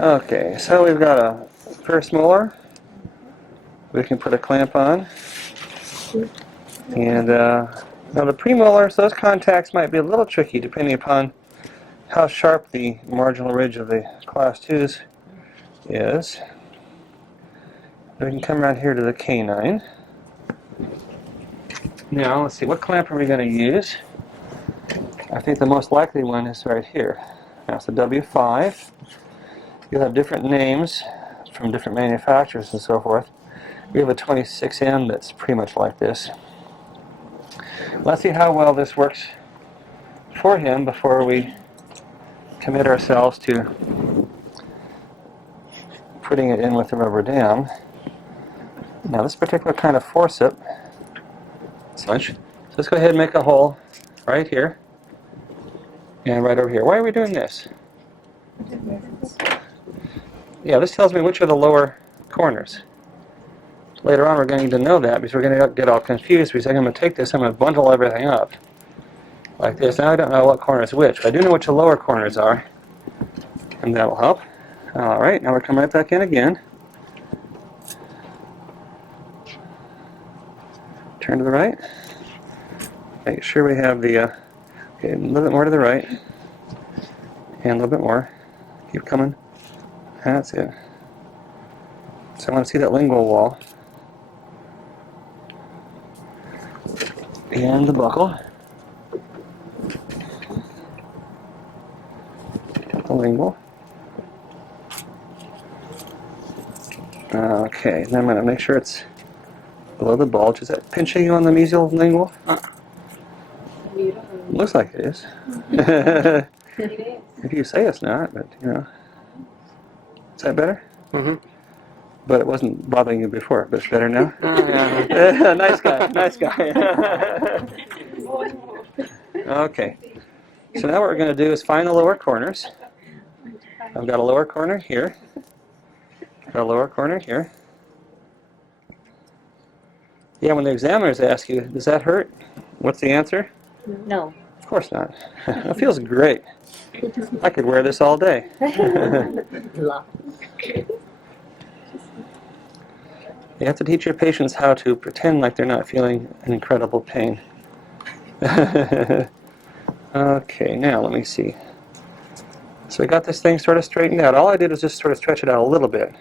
Okay, so we've got a first molar we can put a clamp on. And now the premolars, those contacts might be a little tricky depending upon how sharp the marginal ridge of the class 2s is. We can come around here to the canine. Now, let's see, what clamp are we going to use? I think the most likely one is right here. That's the W5. You'll have different names from different manufacturers and so forth. We have a 26M that's pretty much like this. Let's see how well this works for him before we commit ourselves to putting it in with the rubber dam. Now this particular kind of forcep, so let's go ahead and make a hole right here and right over here. Why are we doing this? Yeah, this tells me which are the lower corners. Later on we're going to know that because we're going to get all confused because I'm going to take this, I'm going to bundle everything up like this. Now I don't know what corner is which. I do know which the lower corners are, and that'll help. Alright, now we're coming right back in again. Turn to the right. Make sure we have the, okay, a little bit more to the right. And a little bit more. Keep coming. That's it. So I want to see that lingual wall. And the buckle. The lingual. Okay, then I'm going to make sure it's below the bulge. Is that pinching you on the mesial lingual? Looks like it is. If you say it's not, but you know. Is that better? Mm-hmm. But it wasn't bothering you before, but it's better now? Nice guy, nice guy. Okay. So now what we're going to do is find the lower corners. I've got a lower corner here. Got a lower corner here. Yeah, when the examiners ask you, does that hurt? What's the answer? No. Of course not. It feels great. I could wear this all day. You have to teach your patients how to pretend like they're not feeling an incredible pain. Okay, now let me see. So we got this thing sort of straightened out. All I did was just sort of stretch it out a little bit.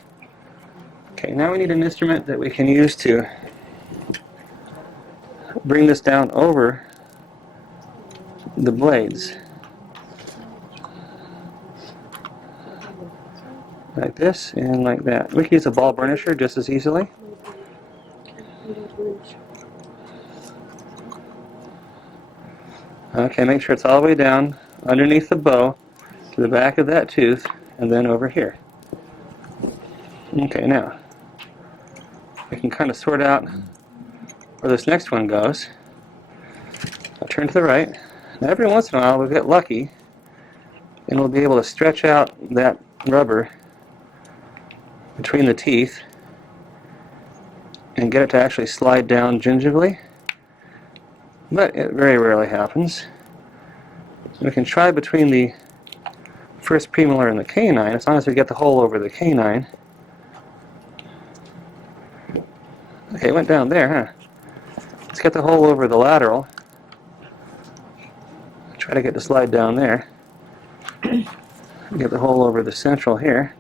Okay, now we need an instrument that we can use to bring this down over the blades. Like this and like that. We can use a ball burnisher just as easily. Okay, make sure it's all the way down underneath the bow to the back of that tooth and then over here. Okay, now we can kind of sort out where this next one goes. I'll turn to the right. Now every once in a while we'll get lucky and we'll be able to stretch out that rubber between the teeth and get it to actually slide down gingerly, but it very rarely happens. We can try between the first premolar and the canine, as long as we get the hole over the canine. Okay, it went down there, huh? Let's get the hole over the lateral. Try to get the slide down there. Get the hole over the central here.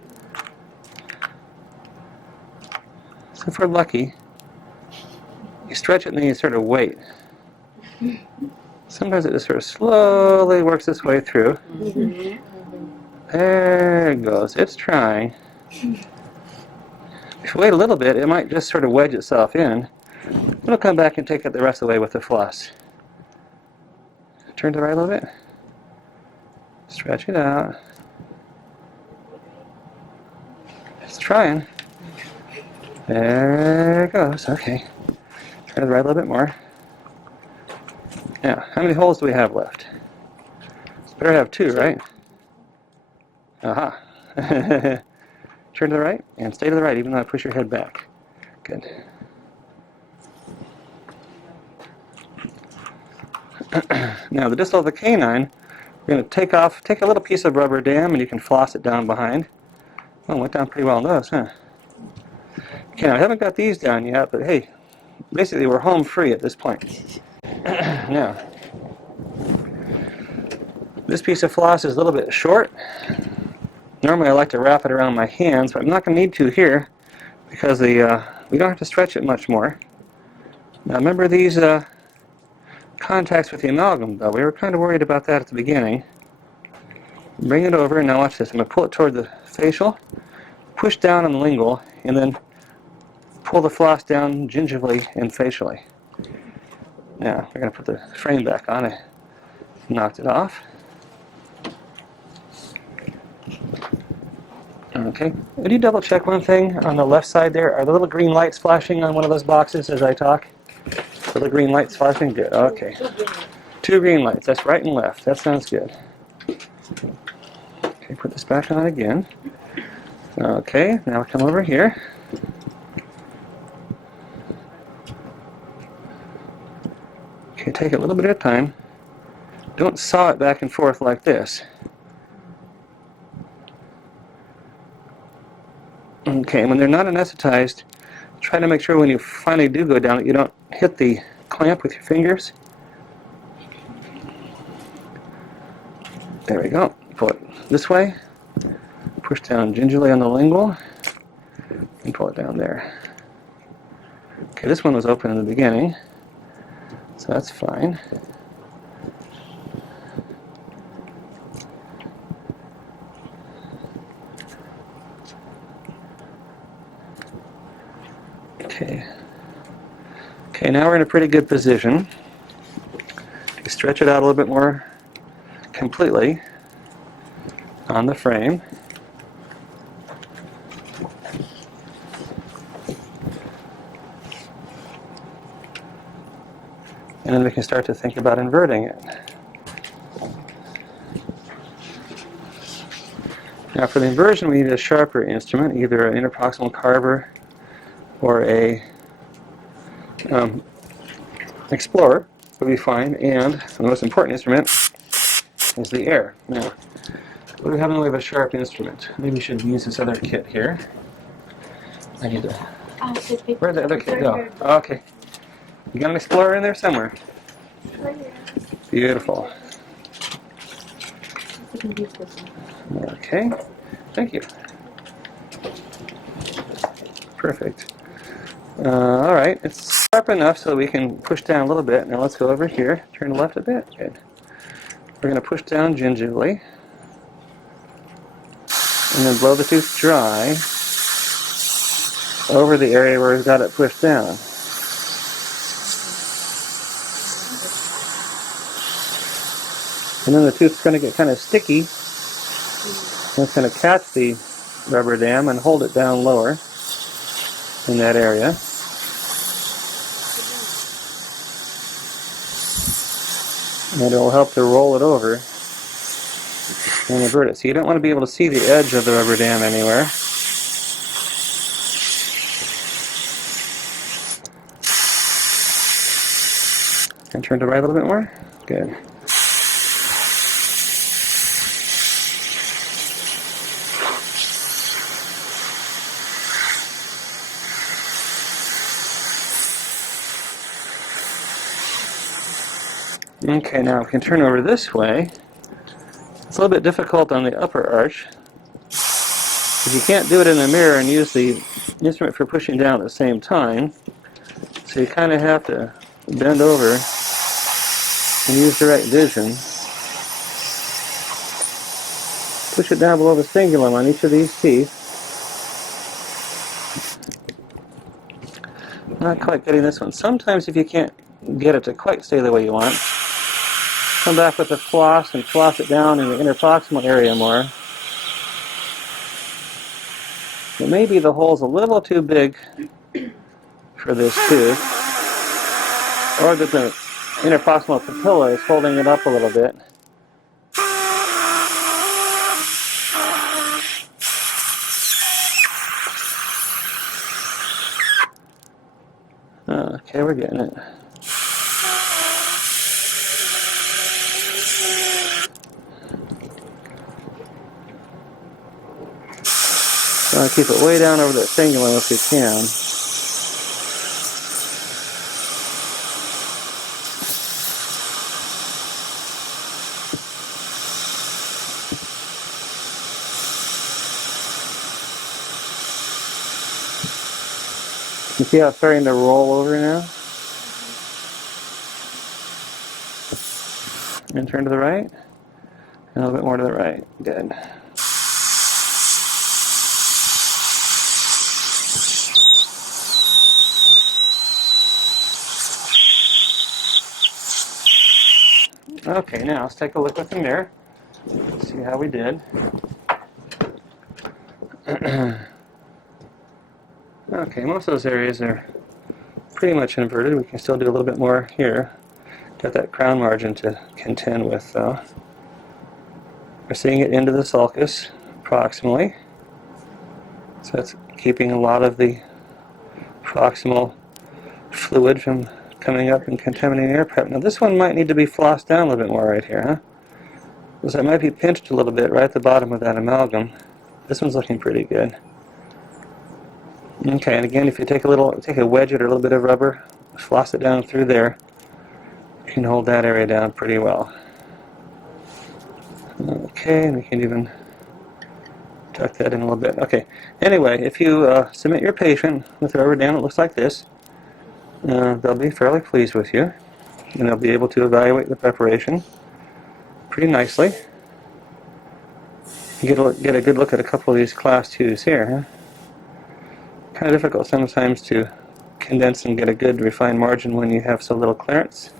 So if we're lucky, you stretch it and then you sort of wait. Sometimes it just sort of slowly works its way through. There it goes. It's trying. If you wait a little bit, it might just sort of wedge itself in. It'll come back and take it the rest of the way with the floss. Turn to the right a little bit. Stretch it out. It's trying. There it goes. Okay. Turn to the right a little bit more. Now, how many holes do we have left? Better have two, right? Aha. Turn to the right and stay to the right even though I push your head back. Good. Now the distal of the canine, we're going to take a little piece of rubber dam and you can floss it down behind. Well, went down pretty well on those, huh? Okay, now I haven't got these down yet, but hey, basically we're home free at this point. Now, this piece of floss is a little bit short. Normally I like to wrap it around my hands, but I'm not going to need to here because we don't have to stretch it much more. Now remember these contacts with the amalgam, though. We were kind of worried about that at the beginning. Bring it over, and now watch this. I'm going to pull it toward the facial, push down on the lingual, and then pull the floss down gingivally and facially. Now, we're going to put the frame back on. I knocked it off. Okay. Would you double check one thing on the left side there? Are the little green lights flashing on one of those boxes as I talk? Are the green lights flashing? Good. Okay. 2 green lights. That's right and left. That sounds good. Okay, put this back on again. Okay, now come over here. Okay, take it a little bit at a time. Don't saw it back and forth like this. Okay, when they're not anesthetized, try to make sure when you finally do go down that you don't hit the clamp with your fingers. There we go. Pull it this way. Push down gingerly on the lingual and pull it down there. Okay, this one was open in the beginning, so that's fine. Okay, now we're in a pretty good position. You stretch it out a little bit more completely on the frame. And then we can start to think about inverting it. Now for the inversion we need a sharper instrument, either an interproximal carver or a explorer would be fine, and the most important instrument is the air. Now, what do we have in the way of a sharp instrument? Maybe we should use this other kit here. I need to... Where'd the other kit go? Oh, okay. You got an explorer in there somewhere? Beautiful. Okay. Thank you. Perfect. All right. It's sharp enough so we can push down a little bit. Now let's go over here. Turn left a bit. Good. We're going to push down gingerly. And then blow the tooth dry over the area where we've got it pushed down. And then the tooth's going to get kind of sticky. And it's going to catch the rubber dam and hold it down lower in that area. And it will help to roll it over and invert it. So you don't want to be able to see the edge of the rubber dam anywhere. And turn to the right a little bit more. Good. Okay, now we can turn over this way. It's a little bit difficult on the upper arch, because you can't do it in the mirror and use the instrument for pushing down at the same time. So you kind of have to bend over and use direct vision. Push it down below the cingulum on each of these teeth. Not quite getting this one. Sometimes if you can't get it to quite stay the way you want, come back with the floss and floss it down in the interproximal area more. But maybe the hole's a little too big for this tooth, or that the interproximal papilla is holding it up a little bit. Okay, we're getting it. Try to keep it way down over that fingering if you can. You see how it's starting to roll over now? And turn to the right. And a little bit more to the right. Good. Okay, now let's take a look with the mirror. See how we did. Okay, most of those areas are pretty much inverted. We can still do a little bit more here. Got that crown margin to contend with, though. We're seeing it into the sulcus, approximally. So that's keeping a lot of the proximal fluid from coming up and contaminating air prep. Now this one might need to be flossed down a little bit more right here, huh? Because it might be pinched a little bit right at the bottom of that amalgam. This one's looking pretty good. Okay, and again, if you take a wedge or a little bit of rubber, floss it down through there, you can hold that area down pretty well. Okay, and we can even tuck that in a little bit. Okay, anyway, if you submit your patient with a rubber dam that looks like this, they'll be fairly pleased with you, and they'll be able to evaluate the preparation pretty nicely. You get a good look at a couple of these class 2s here, huh? Kind of difficult sometimes to condense and get a good refined margin when you have so little clearance.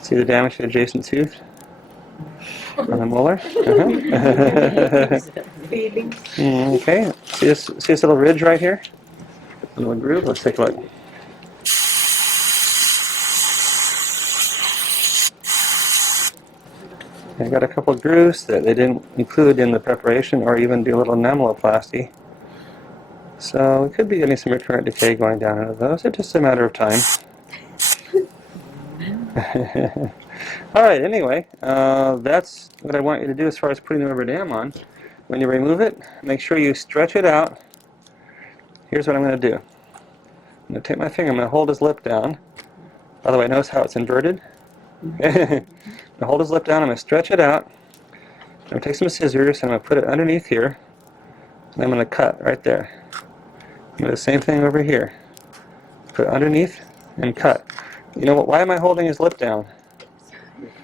See the damage to the adjacent tooth on the molar? Okay, see this little ridge right here? A little groove? Let's take a look. I got a couple of grooves that they didn't include in the preparation or even do a little enameloplasty. So we could be getting some recurrent decay going down into those. It's just a matter of time. Alright, anyway, that's what I want you to do as far as putting the rubber dam on. When you remove it, make sure you stretch it out. Here's what I'm going to do. I'm going to take my finger, I'm going to hold his lip down. By the way, notice how it's inverted? I'm going to hold his lip down, I'm going to stretch it out. I'm going to take some scissors and I'm going to put it underneath here. And I'm going to cut right there. I'm going to do the same thing over here. Put it underneath and cut. You know what? Why am I holding his lip down?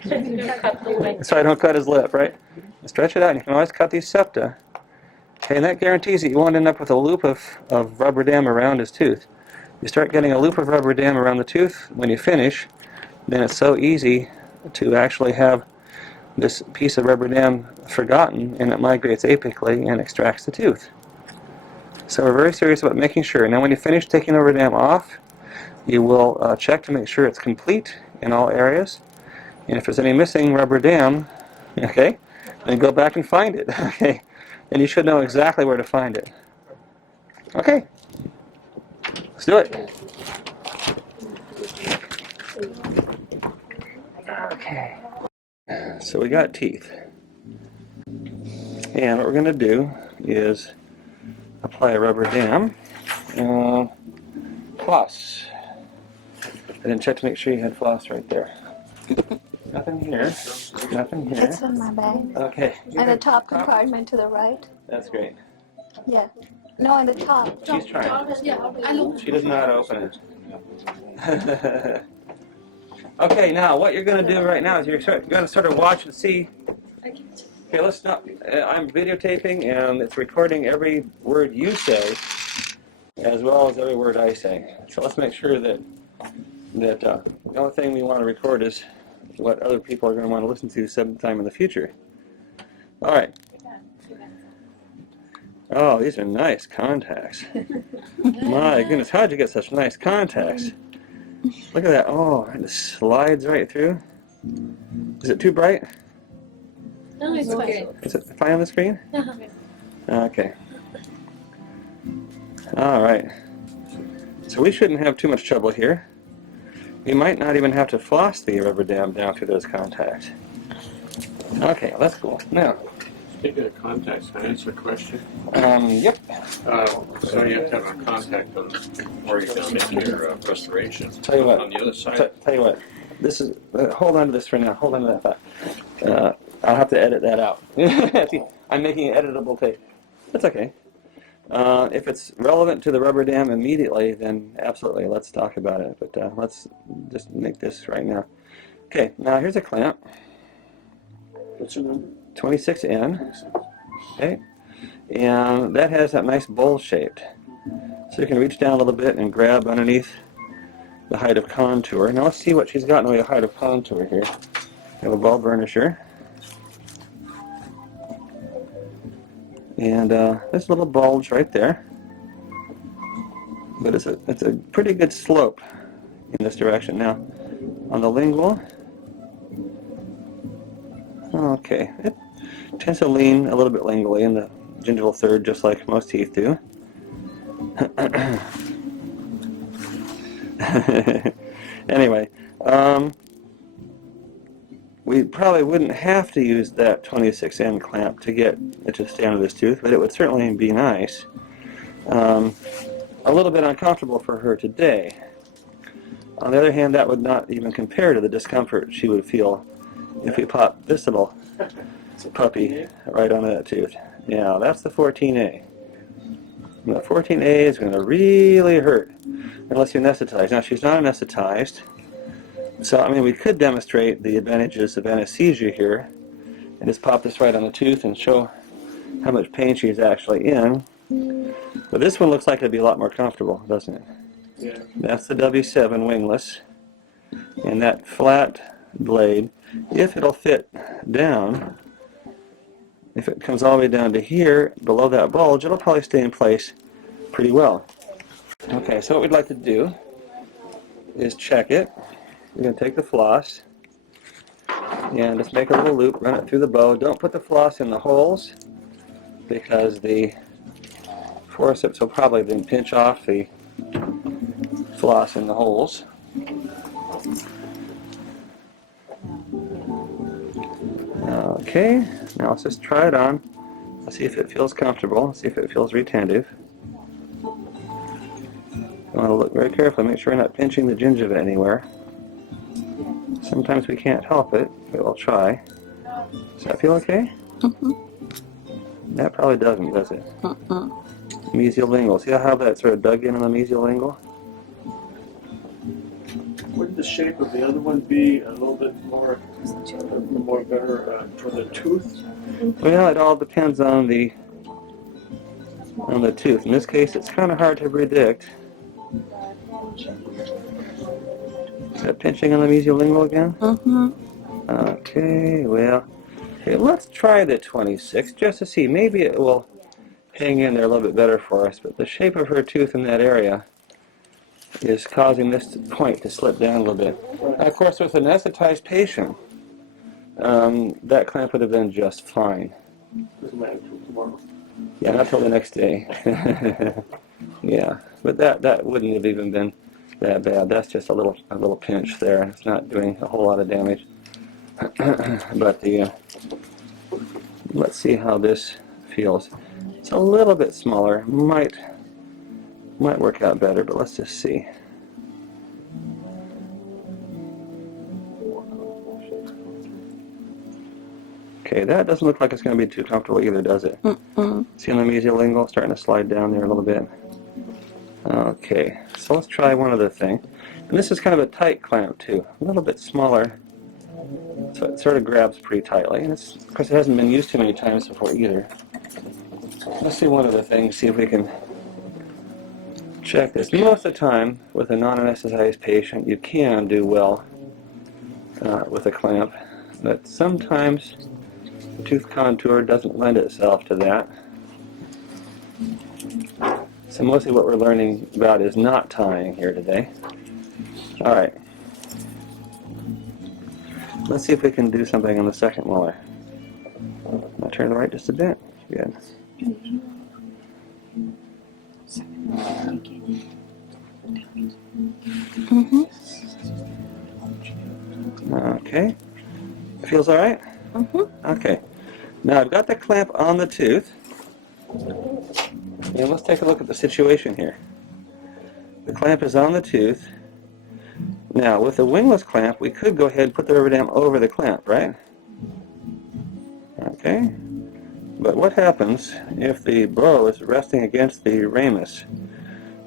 So I don't cut his lip, right? Stretch it out, and you can always cut these septa. Okay, and that guarantees that you won't end up with a loop of rubber dam around his tooth. You start getting a loop of rubber dam around the tooth when you finish, then it's so easy to actually have this piece of rubber dam forgotten, and it migrates apically and extracts the tooth. So we're very serious about making sure. Now when you finish taking the rubber dam off, you will check to make sure it's complete in all areas. And if there's any missing rubber dam, okay, then go back and find it. Okay, and you should know exactly where to find it. Okay, let's do it. Okay, so we got teeth. And what we're going to do is apply a rubber dam. Floss. I didn't check to make sure you had floss right there. Nothing here. Nothing here. It's in my bag. Okay. And the top compartment to the right. That's great. Yeah. No, on the top. She's trying. She does not open it. Okay, now what you're going to do right now is you're going to sort of watch and see. Okay, let's not. I'm videotaping and it's recording every word you say as well as every word I say. So let's make sure that the only thing we want to record is what other people are going to want to listen to sometime in the future. All right. Oh, these are nice contacts. My goodness, how'd you get such nice contacts? Look at that. Oh, it just slides right through. Is it too bright? No, it's okay. Is it fine on the screen? Okay. All right. So we shouldn't have too much trouble here. We might not even have to floss the rubber dam down through those contacts. Okay, that's cool. Now, Taking a contact, can I answer a question? Yep. So you have to have a contact on where you're going to make your restoration. Tell you what. On the other side. Tell you what. This is. Hold on to this for now. Hold on to that thought. I'll have to edit that out. See, I'm making an editable tape. That's okay. If it's relevant to the rubber dam immediately, then absolutely, let's talk about it. But let's just make this right now. Okay, now here's a clamp. What's your number? 26N. Okay, and that has that nice bowl shaped. So you can reach down a little bit and grab underneath the height of contour. Now let's see what she's got in the way of height of contour here. We have a ball burnisher. And there's a little bulge right there. But it's a pretty good slope in this direction. Now, on the lingual, okay, it tends to lean a little bit lingually in the gingival third, just like most teeth do. Anyway, we probably wouldn't have to use that 26N clamp to get it to stay under this tooth, but it would certainly be nice. A little bit uncomfortable for her today. On the other hand, that would not even compare to the discomfort she would feel if we popped this little puppy right onto that tooth. Yeah, that's the 14A. And the 14A is going to really hurt unless you anesthetize. Now, she's not anesthetized, so I mean, we could demonstrate the advantages of anesthesia here and just pop this right on the tooth and show how much pain she's actually in. But this one looks like it'd be a lot more comfortable, doesn't it? Yeah. That's the W7 wingless. And that flat blade, if it'll fit down, if it comes all the way down to here, below that bulge, it'll probably stay in place pretty well. Okay, so what we'd like to do is check it. We're going to take the floss and just make a little loop, run it through the bow. Don't put the floss in the holes because the forceps will probably then pinch off the floss in the holes. Okay, now let's just try it on. Let's see if it feels comfortable. See if it feels retentive. You want to look very carefully, make sure you're not pinching the gingiva anywhere. Sometimes we can't help it, but we'll try. Does that feel okay? Mm-hmm. That probably doesn't, does it? Mm-mm. Mesiolingual. See how that sort of dug in on the mesiolingual? Wouldn't the shape of the other one be a little bit more better for the tooth? Well, it all depends on the tooth. In this case, it's kind of hard to predict. Is that pinching on the mesiolingual again? Mm-hmm. Okay, well, okay, let's try the 26 just to see. Maybe it will hang in there a little bit better for us, but the shape of her tooth in that area is causing this point to slip down a little bit. Of course, with an anesthetized patient, that clamp would have been just fine. Doesn't matter till tomorrow. Yeah, not till the next day. Yeah, but that wouldn't have even been that bad. That's just a little pinch there. It's not doing a whole lot of damage. But let's see how this feels. It's a little bit smaller. Might work out better, but let's just see. Okay, that doesn't look like it's going to be too comfortable either, does it? Mm-mm. See on the mesiolingual starting to slide down there a little bit. Okay, so let's try one other thing. And this is kind of a tight clamp too, a little bit smaller, so it sort of grabs pretty tightly. And it's, of course, it hasn't been used too many times before either. Let's see one other thing, see if we can check this. Most of the time, with a non-anesthetized patient, you can do well with a clamp, but sometimes the tooth contour doesn't lend itself to that. So mostly what we're learning about is not tying here today. All right. Let's see if we can do something on the second molar. I'll turn to the right just a bit. Good. Mm-hmm. Okay. Feels all right? Mm-hmm. Okay. Now I've got the clamp on the tooth. And let's take a look at the situation here. The clamp is on the tooth. Now with the wingless clamp, we could go ahead and put the rubber dam over the clamp, right? Okay. But what happens if the bow is resting against the ramus?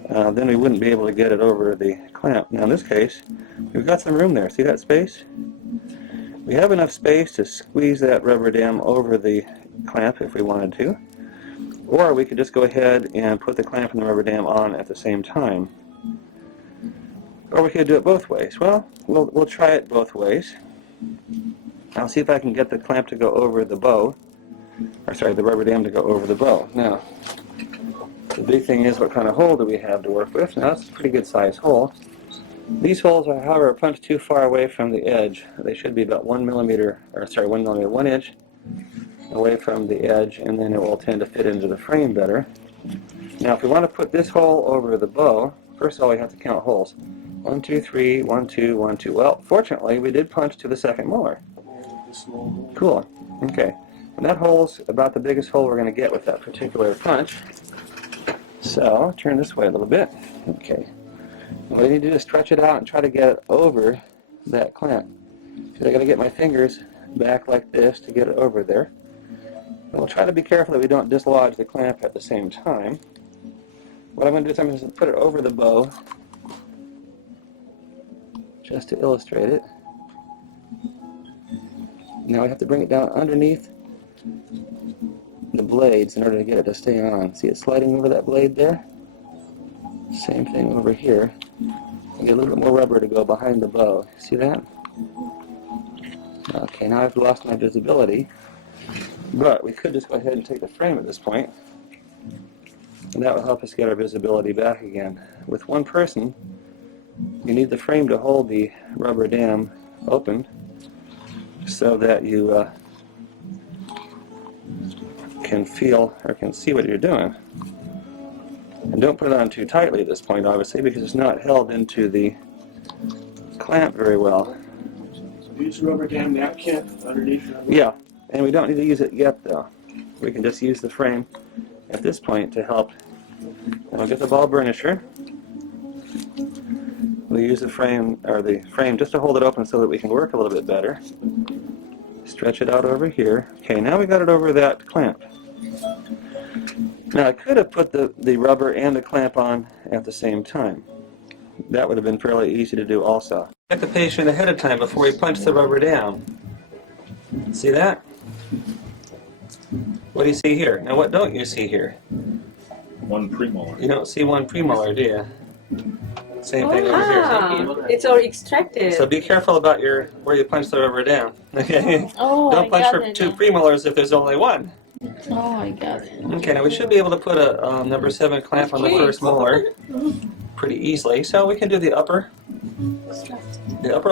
Then we wouldn't be able to get it over the clamp. Now in this case, we've got some room there. See that space? We have enough space to squeeze that rubber dam over the clamp if we wanted to. Or we could just go ahead and put the clamp and the rubber dam on at the same time. Or we could do it both ways. Well, we'll try it both ways. I'll see if I can get the clamp to go over the bow. Or sorry, the rubber dam to go over the bow. Now, the big thing is what kind of hole do we have to work with? Now, that's a pretty good size hole. These holes are, however, punched too far away from the edge. They should be about 1 inch away from the edge, and then it will tend to fit into the frame better. Now, if we want to put this hole over the bow, first of all, we have to count holes. 1, 2, 3, 1, 2, 1, 2. Well, fortunately, we did punch to the second molar. Cool. Okay. And that hole's about the biggest hole we're going to get with that particular punch. So, turn this way a little bit. Okay. What I need to do is stretch it out and try to get it over that clamp. So I got to get my fingers back like this to get it over there. And we'll try to be careful that we don't dislodge the clamp at the same time. What I'm going to do is I'm going to put it over the bow just to illustrate it. Now we have to bring it down underneath the blades in order to get it to stay on. See it sliding over that blade there? Same thing over here. Get a little bit more rubber to go behind the bow. See that? Okay, now I've lost my visibility. But we could just go ahead and take the frame at this point. And that will help us get our visibility back again. With one person, you need the frame to hold the rubber dam open so that you can feel or can see what you're doing. And don't put it on too tightly at this point, obviously, because it's not held into the clamp very well. So use rubber dam napkin underneath. Yeah, and we don't need to use it yet, though. We can just use the frame at this point to help. And we'll get the ball burnisher. We'll use the frame just to hold it open so that we can work a little bit better. Stretch it out over here. Okay, now we got it over that clamp. Now I could have put the rubber and the clamp on at the same time. That would have been fairly easy to do also. Check the patient ahead of time before we punch the rubber down. See that? What do you see here? Now what don't you see here? One premolar. You don't see one premolar, do you? Same thing over here. It's all extracted. So be careful about where you punch the rubber down. Okay? Oh, Don't punch for 2 premolars if there's only one. Oh my god. Okay, now we should be able to put a number 7 clamp on the first molar pretty easily. So we can do the upper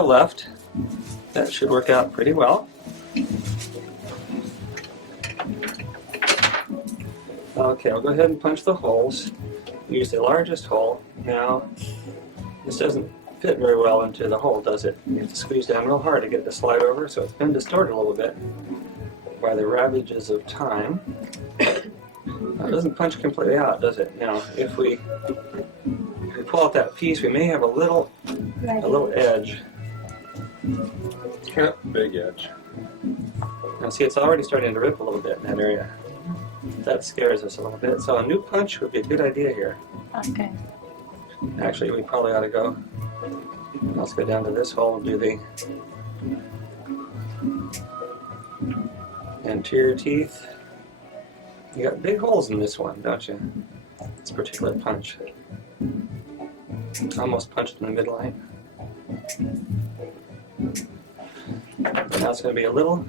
left. That should work out pretty well. Okay, I'll go ahead and punch the holes. Use the largest hole. Now, this doesn't fit very well into the hole, does it? You have to squeeze down real hard to get it to slide over, so it's been distorted a little bit by the ravages of time. It doesn't punch completely out, does it? Now, if we pull out that piece, we may have a little edge. Big edge. Now see, it's already starting to rip a little bit in that area. That scares us a little bit. So a new punch would be a good idea here. Okay. Actually, we probably ought to go. Let's go down to this hole and do the anterior teeth. You got big holes in this one, don't you? This particular punch. Almost punched in the midline. Now it's going to be a little.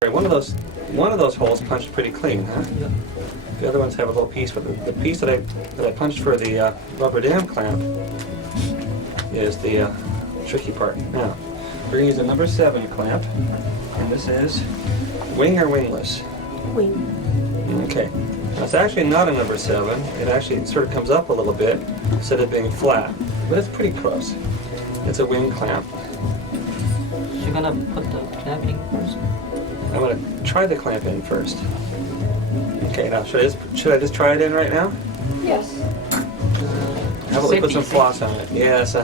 One of those holes punched pretty clean, huh? Yep. The other ones have a little piece, but the piece that I punched for the rubber dam clamp is the tricky part. Now, we're going to use a number 7 clamp, and this is wing or wingless? Wing. Okay. Now, it's actually not a number 7. It actually sort of comes up a little bit instead of being flat, but it's pretty close. It's a wing clamp. You're gonna put the clamping first? I'm going to try the clamp in first. Okay, now should I just try it in right now? Yes. How about we put some floss on it? Yes,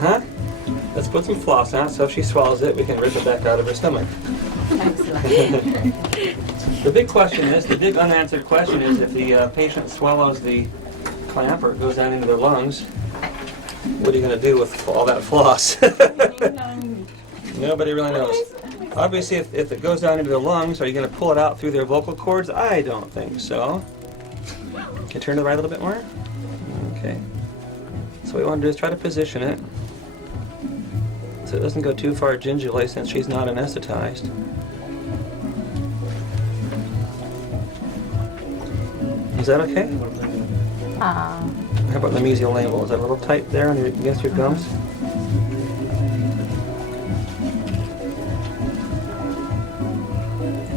Let's put some floss on it, so if she swallows it, we can rip it back out of her stomach. Excellent. The big question is, the big unanswered question is, if the patient swallows the clamp or it goes down into their lungs, what are you going to do with all that floss? Nobody really knows. Obviously, if it goes down into their lungs, are you going to pull it out through their vocal cords? I don't think so. Can you turn to the right a little bit more? Okay. So what we want to do is try to position it so it doesn't go too far gingerly since she's not anesthetized. Is that okay? How about the mesial navel? Is that a little tight there against your gums?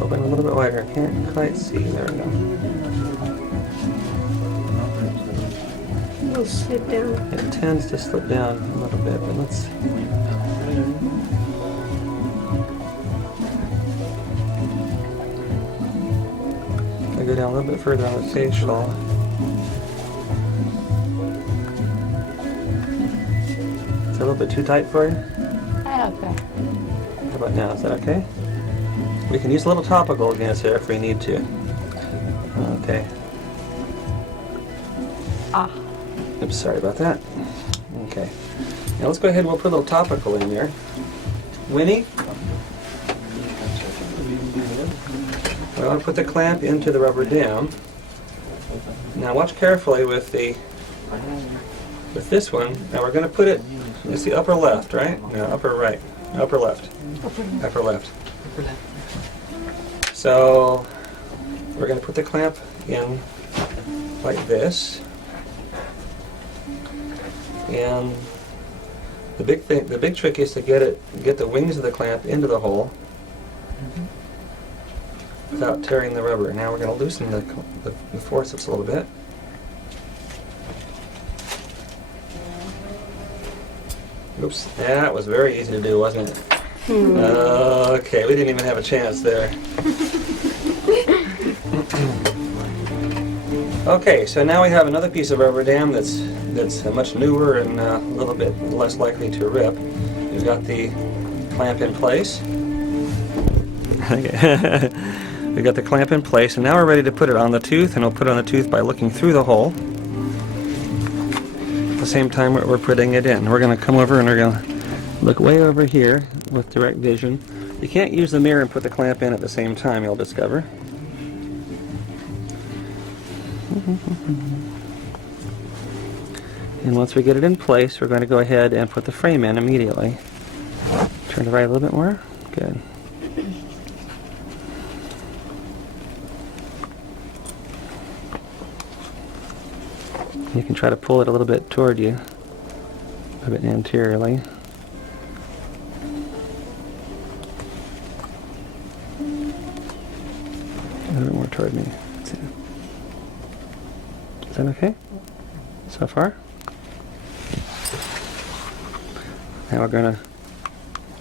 Open a little bit wider. I can't quite see. There we go. It'll slip down. It tends to slip down a little bit, but let's... I go down a little bit further on the facial. Is that a little bit too tight for you? Okay. How about now? Is that okay? We can use a little topical against it if we need to. Okay. Oops, sorry about that. Okay. Now let's go ahead and we'll put a little topical in there. Winnie? We want to put the clamp into the rubber dam. Now watch carefully with this one. Now we're going to put it, it's the upper left, right? No, upper right. Upper left. Upper left. So we're going to put the clamp in like this. And the big trick is to get the wings of the clamp into the hole without tearing the rubber. Now we're going to loosen the forceps a little bit. Oops, that was very easy to do, wasn't it? Okay, we didn't even have a chance there. Okay, so now we have another piece of rubber dam that's much newer and a little bit less likely to rip. We've got the clamp in place. We've got the clamp in place, and now we're ready to put it on the tooth, and we'll put it on the tooth by looking through the hole. At the same time we're putting it in. We're going to come over and we're going to look way over here with direct vision. You can't use the mirror and put the clamp in at the same time, you'll discover. And once we get it in place, we're going to go ahead and put the frame in immediately. Turn to the right a little bit more. Good. You can try to pull it a little bit toward you, a bit anteriorly. A little bit more toward me. Is that okay? So far? Now we're going to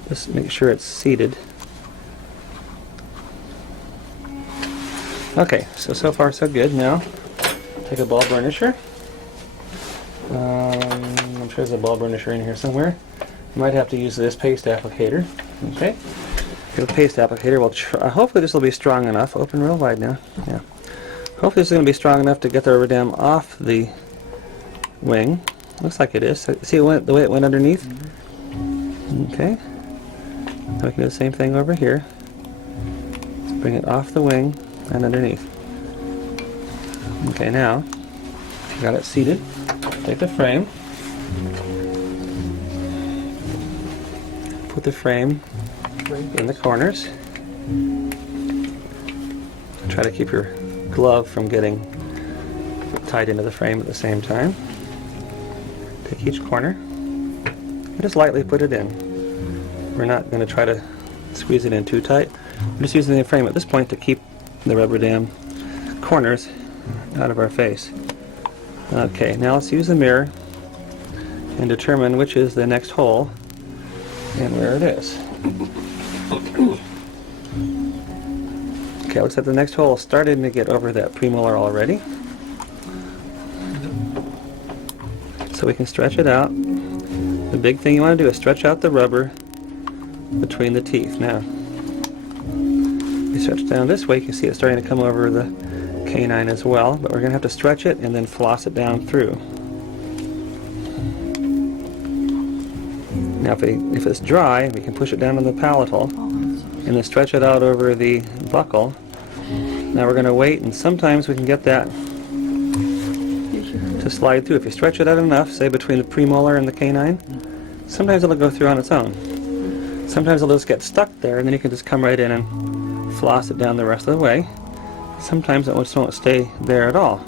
just make sure it's seated. Okay, so far so good. Now, take a ball burnisher. I'm sure there's a ball burnisher in here somewhere. You might have to use this paste applicator. Okay. Get a paste applicator. We'll hopefully this will be strong enough. Open real wide now. Yeah. Hopefully this is going to be strong enough to get the rubber dam off the wing. Looks like it is. See the way it went underneath? Okay. Now we can do the same thing over here. Let's bring it off the wing and underneath. Okay, now we got it seated. Take the frame. Put the frame in the corners. Try to keep your glove from getting tied into the frame at the same time. Take each corner and just lightly put it in. We're not going to try to squeeze it in too tight. We're just using the frame at this point to keep the rubber dam corners out of our face. Okay, now let's use the mirror and determine which is the next hole and where it is. Okay, looks like the next hole is starting to get over that premolar already. So we can stretch it out. The big thing you want to do is stretch out the rubber between the teeth. Now, you stretch down this way, you can see it's starting to come over the canine as well, but we're going to have to stretch it and then floss it down through. Now if it's dry, we can push it down on the palatal and then stretch it out over the buccal. Now we're going to wait, and sometimes we can get that to slide through. If you stretch it out enough, say between the premolar and the canine, sometimes it'll go through on its own. Sometimes it'll just get stuck there, and then you can just come right in and floss it down the rest of the way. Sometimes it just won't stay there at all.